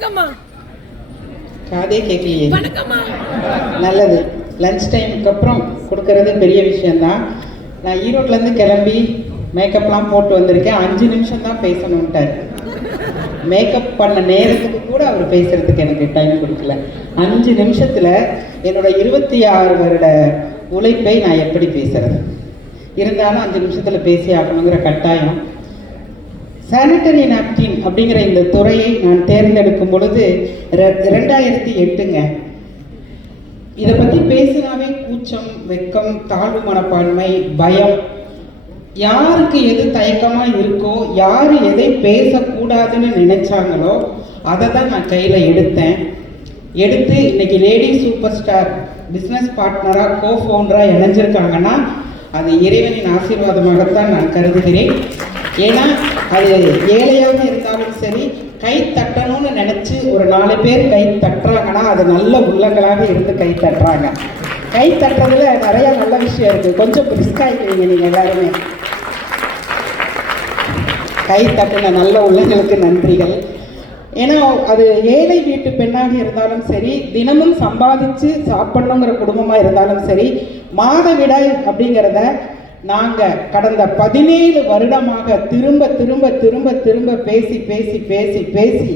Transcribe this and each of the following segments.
வணக்கம்மா. காதே கேட்கலையே. வணக்கம்மா. நல்லது. லஞ்ச் டைமுக்கு அப்புறம் கொடுக்கறது பெரிய விஷயந்தான். நான் ஈரோட்லேருந்து கிளம்பி மேக்கப்லாம் போட்டு வந்திருக்கேன். 5 நிமிஷம் தான் பேசணுன்ட்டார். மேக்கப் பண்ண நேரத்துக்கு கூட அவர் பேசுகிறதுக்கு எனக்கு டைம் கொடுக்கல. 5 நிமிஷத்தில் என்னோட 26 வருட உழைப்பை நான் எப்படி பேசுகிறது? இருந்தாலும் 5 நிமிஷத்தில் பேசி ஆகணுங்கிற கட்டாயம். சானிட்டரி நாப்கின் அப்படிங்கிற இந்த துறையை நான் தேர்ந்தெடுக்கும் பொழுது 2008ங்க. இதை பற்றி பேசினாவே கூச்சம், வெக்கம், தாழ்வு மனப்பான்மை, பயம். யாருக்கு எது தயக்கமாக இருக்கோ, யார் எதை பேசக்கூடாதுன்னு நினைச்சாங்களோ அதை தான் நான் கையில் எடுத்து இன்னைக்கு லேடி சூப்பர் ஸ்டார் பிஸ்னஸ் பார்ட்னராக கோ-ஃபவுண்டராக இணைஞ்சிருக்காங்கன்னா அது இறைவனின் ஆசீர்வாதமாகத்தான் நான் கருதுகிறேன். ஏன்னா அது ஏழையாக இருந்தாலும் சரி, கை தட்டணும்னு நினச்சி ஒரு 4 பேர் கை தட்டுறாங்கன்னா அது நல்ல உள்ளங்களாக இருந்து கை தட்டுறாங்க. கை தட்டுறதுல நிறைய நல்ல விஷயம் இருக்குது. கொஞ்சம் ரிஸ்காகிக்கிறீங்க நீங்கள் எல்லாருமே. கை தட்டின நல்ல உள்ளங்களுக்கு நன்றிகள். ஏன்னா அது ஏழை வீட்டு பெண்ணாக இருந்தாலும் சரி, தினமும் சம்பாதிச்சு சாப்பிடணுங்கிற குடும்பமாக இருந்தாலும் சரி, மாதவிடாய் அப்படிங்கிறத நாங்கள் கடந்த 17 வருடமாக திரும்ப திரும்ப திரும்ப திரும்ப பேசி பேசி பேசி பேசி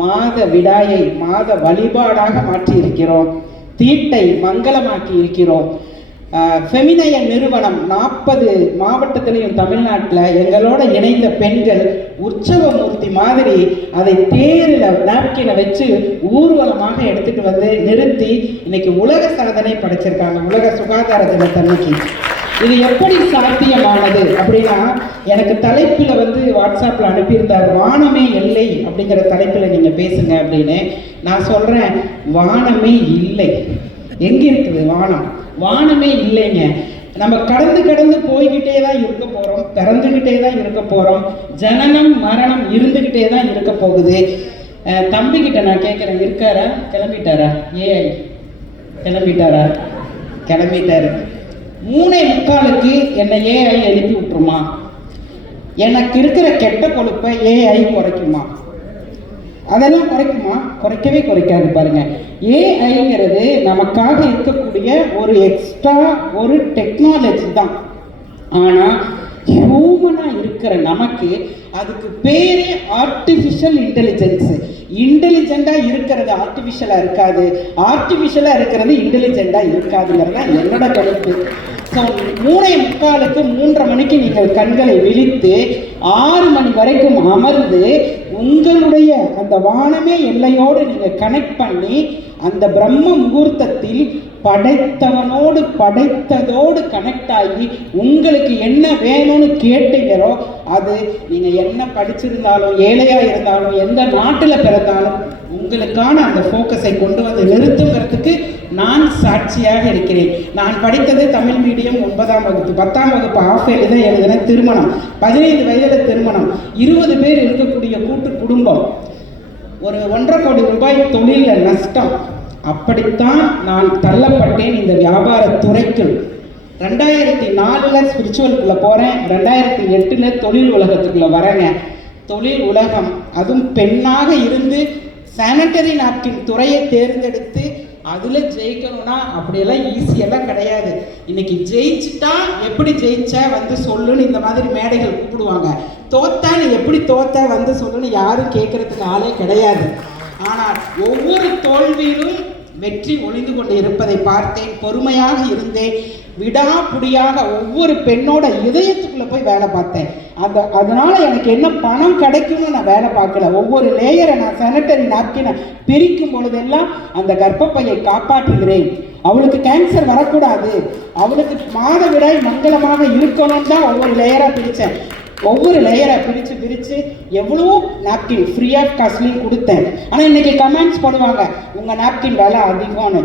மாத விடாயை மாத வழிபாடாக மாற்றி இருக்கிறோம். தீட்டை மங்களமாக்கி இருக்கிறோம். ஃபெமினைய நிறுவனம் 40 மாவட்டத்திலையும் தமிழ்நாட்டில் எங்களோட இணைந்த பெண்கள் உற்சவமூர்த்தி மாதிரி அதை தேரில் நாப்கினை வச்சு ஊர்வலமாக எடுத்துகிட்டு வந்து நிறுத்தி இன்னைக்கு உலக சாதனை படைச்சிருக்காங்க. உலக சுகாதார தினத்தன்னைக்கு இது எப்படி சாத்தியமானது அப்படின்னா, எனக்கு தலைப்பில் வந்து வாட்ஸ்அப்பில் அனுப்பியிருந்தார், வானமே எல்லை அப்படிங்கிற தலைப்பில் நீங்கள் பேசுங்க அப்படின்னு. நான் சொல்கிறேன், வானமே இல்லை. எங்கே இருக்குது வானம்? வானமே இல்லைங்க. நம்ம கடந்து போய்கிட்டே தான் இருக்க போகிறோம், பிறந்துக்கிட்டே தான் இருக்க போகிறோம். ஜனனம் மரணம் இருந்துக்கிட்டே தான் இருக்க போகுது. தம்பிக்கிட்ட நான் கேட்குறேன், இருக்காரா? கிளம்பிட்டாரா? ஏஐ கிளம்பிட்டாரு. 3:45 என்னை ஏஐ எழுப்பி விட்டுருமா? எனக்கு இருக்கிற கெட்ட கொழுப்பை ஏஐ குறைக்குமா? அதெல்லாம் குறைக்குமா? குறைக்கவே குறைக்காது. பாருங்க, ஏஐங்கிறது நமக்காக இருக்கக்கூடிய ஒரு எக்ஸ்ட்ரா ஒரு டெக்னாலஜி தான். ஆனால் ஹியூமனாக இருக்கிற நமக்கு அதுக்கு பேரே ஆர்டிஃபிஷியல் இன்டெலிஜென்ஸு. இன்டெலிஜென்ட்டாக இருக்கிறது ஆர்டிஃபிஷியலாக இருக்காது, ஆர்டிஃபிஷியலாக இருக்கிறது இன்டெலிஜென்ட்டாக இருக்காதுங்கிறது தான் என்னோட கருத்து. ஸோ 3:45 3:30 மணிக்கு நீங்கள் கண்களை விழித்து 6 மணி வரைக்கும் அமர்ந்து உங்களுடைய அந்த வானமே எல்லையோடு நீங்கள் கனெக்ட் பண்ணி அந்த பிரம்ம முகூர்த்தத்தில் படைத்தவனோடு படைத்ததோடு கனெக்ட் ஆகி உங்களுக்கு என்ன வேணும்னு கேட்டீங்களோ அது நீங்கள் என்ன படிச்சிருந்தாலும் ஏழையாக இருந்தாலும் எந்த நாட்டில் பிறந்தாலும் உங்களுக்கான அந்த ஃபோக்கஸை கொண்டு வந்து நிறுத்துங்கிறதுக்கு நான் சாட்சியாக இருக்கிறேன். நான் படித்தது தமிழ் மீடியம் 9ஆம் வகுப்பு. 10ஆம் வகுப்பு ஆஃப் இயர்லி தான் எழுதின. திருமணம் 15 வயதில் திருமணம். 20 பேர் இருக்கக்கூடிய கூட்டு குடும்பம். ஒரு 1.5 கோடி ரூபாய் தொழிலில் நஷ்டம். அப்படித்தான் நான் தள்ளப்பட்டேன் இந்த வியாபார துறைக்குள். 2004 ஸ்பிரிச்சுவலுக்குள்ளே போகிறேன். 2008 தொழில் உலகத்துக்குள்ளே வரேங்க. தொழில் உலகம், அதுவும் பெண்ணாக இருந்து சானிட்டரி நாப்கின் துறையை தேர்ந்தெடுத்து அதில் ஜெயிக்கணும்னா அப்படியெல்லாம் ஈஸியெல்லாம் கிடையாது. இன்னைக்கு ஜெயிச்சுட்டா எப்படி ஜெயிச்ச வந்து சொல்லுன்னு இந்த மாதிரி மேடைகள் கூப்பிடுவாங்க. தோத்தா நீ எப்படி தோத்த வந்து சொல்லுன்னு யாரும் கேட்கறதுக்கு ஆளே கிடையாது. ஆனால் ஒவ்வொரு தோல்வியிலும் வெற்றி ஒளிந்து கொண்டு இருப்பதை பார்த்தேன். பொறுமையாக இருந்தேன். விடாப்புடியாக ஒவ்வொரு பெண்ணோட இதயத்துக்குள்ளே போய் வேலை பார்த்தேன். அதனால எனக்கு என்ன பணம் கிடைக்கும்னு நான் வேலை பார்க்கல. ஒவ்வொரு லேயரை நான் சானிட்டரி நாப்கினை பிரிக்கும் பொழுதெல்லாம் அந்த கர்ப்பப்பையை காப்பாற்றுகிறேன். அவளுக்கு கேன்சர் வரக்கூடாது, அவளுக்கு மாதவிடாய் மங்களமாக இருக்கணும் தான் ஒவ்வொரு லேயராக பிரித்தேன். ஒவ்வொரு லேயரை பிரித்து எவ்வளோ நாப்கின் ஃப்ரீ ஆஃப் காஸ்ட்லையும் கொடுத்தேன். ஆனால் இன்றைக்கி கமெண்ட்ஸ் போடுவாங்க, உங்கள் நாப்கின் விலை அதிகம்னு.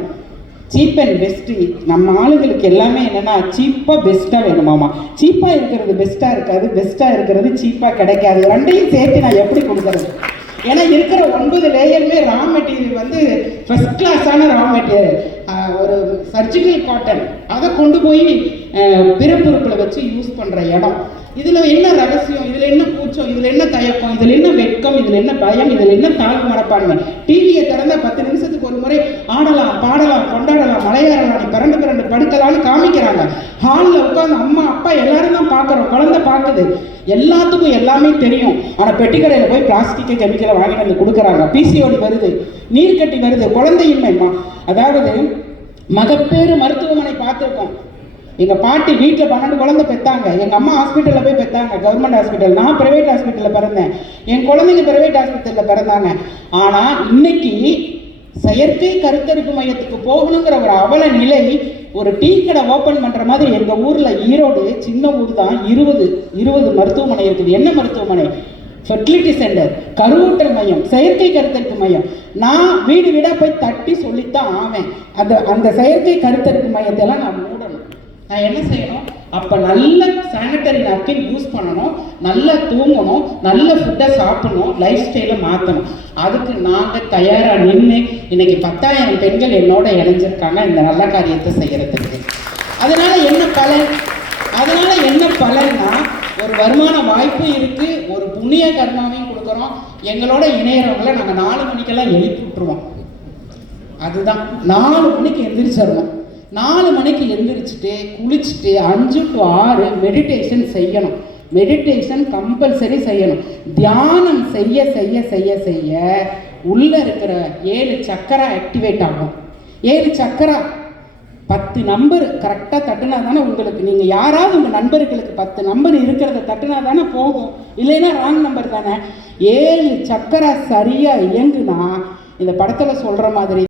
Cheap and best. நம்ம ஆளுங்களுக்கு எல்லாமே என்னென்னா சீப்பாக பெஸ்ட்டாக வேணுமாமா. சீப்பாக இருக்கிறது பெஸ்ட்டாக இருக்காது, பெஸ்ட்டாக இருக்கிறது சீப்பாக கிடைக்காது. ரெண்டையும் சேர்த்து நான் எப்படி கொடுக்குறது? ஏன்னா இருக்கிற 9 லேயருமே ரா மெட்டீரியல் வந்து ஃபஸ்ட் கிளாஸான ரா மெட்டீரியல். ஒரு சர்ஜிக்கல் காட்டன் அதை கொண்டு போய் பிறப்புறுப்பில் வச்சு யூஸ் பண்ணுற இடம். இதுல என்ன ரகசியம், இதுல என்ன கூச்சம், இதுல என்ன தயக்கம், இதுல என்ன வெட்கம், இதுல என்ன பயம், இதுல என்ன தாழ்வு மனப்பான்மை? டிவியை திறந்தா 10 நிமிஷத்துக்கு ஒரு முறை ஆடலாம், பாடலாம், கொண்டாடலாம், மலையாளம், பிறண்டு பிறண்டு படுக்கலாம்னு காமிக்கிறாங்க. ஹாலில் உட்காந்து அம்மா அப்பா எல்லாரும் தான் பார்க்குறோம், குழந்தை பார்க்குது, எல்லாத்துக்கும் எல்லாமே தெரியும். ஆனால் பெட்டிக்கடையில் போய் பிளாஸ்டிக்கை கெமிக்கலை வாங்கிட்டு வந்து கொடுக்குறாங்க. பிசிஓடி வருது, நீர்க்கட்டி வருது, குழந்தையின்மைமா. அதாவது மகப்பேறு மருத்துவமனை பார்த்துருக்கோம். எங்கள் பாட்டி வீட்டில் 12 குழந்தை பெற்றாங்க. எங்கள் அம்மா ஹாஸ்பிட்டலில் போய் பெற்றாங்க, கவர்மெண்ட் ஹாஸ்பிட்டல். நான் ப்ரைவேட் ஹாஸ்பிட்டலில் பிறந்தேன், என் குழந்தைங்க ப்ரைவேட் ஹாஸ்பிட்டலில் பிறந்தாங்க. ஆனால் இன்னைக்கு செயற்கை கருத்தரிப்பு மையத்துக்கு போகணுங்கிற ஒரு அவல நிலை. ஒரு டீ கடை ஓப்பன் பண்ணுற மாதிரி எங்கள் ஊரில், ஈரோடு சின்ன ஊர் தான், 20 மருத்துவமனை இருக்குது. என்ன மருத்துவமனை? ஃபெர்டிலிட்டி சென்டர், கருவூட்டல் மையம், செயற்கை கருத்தரிப்பு மையம். நான் வீடு வீடாக போய் தட்டி சொல்லித்தான் ஆவேன். அந்த செயற்கை கருத்தரிப்பு மையத்தெல்லாம் நான் மூடணும். நான் என்ன செய்யணும்? அப்போ நல்ல சானிட்டரி நாப்கின் யூஸ் பண்ணணும், நல்லா தூங்கணும், நல்ல ஃபுட்டை சாப்பிடணும், லைஃப் ஸ்டைலை மாற்றணும். அதுக்கு நாங்கள் தயாராக நின்று இன்னைக்கு 10,000 பெண்கள் என்னோட இணைஞ்சிருக்காங்க இந்த நல்ல காரியத்தை செய்யறதுக்கு. அதனால என்ன பலன்னா, ஒரு வருமான வாய்ப்பு இருக்கு, ஒரு புண்ணிய கர்மாவையும் கொடுக்குறோம். எங்களோட இணையறவங்களை நாங்கள் 4 மணிக்கெல்லாம் எழுப்பி விட்டுருவோம். அதுதான் 4 மணிக்கு எந்திரிச்சிடணும். 4 மணிக்கு எந்திரிச்சிட்டு குளிச்சுட்டு 5 to 6 மெடிடேஷன் செய்யணும். மெடிடேஷன் கம்பல்சரி செய்யணும். தியானம் செய்ய செய்ய செய்ய செய்ய உள்ள இருக்கிற 7 சக்கரா ஆக்டிவேட் ஆகும். 7 சக்கரா 10 நம்பர் கரெக்டாக தட்டுனா தானே உங்களுக்கு, நீங்கள் யாராவது உங்கள் நண்பர்களுக்கு 10 நம்பர் இருக்கிறத தட்டுனா தானே போகும், இல்லைன்னா ராங் நம்பர் தானே. 7 சக்கரா சரியாக இயங்குனா இந்த படத்தில் சொல்கிற மாதிரி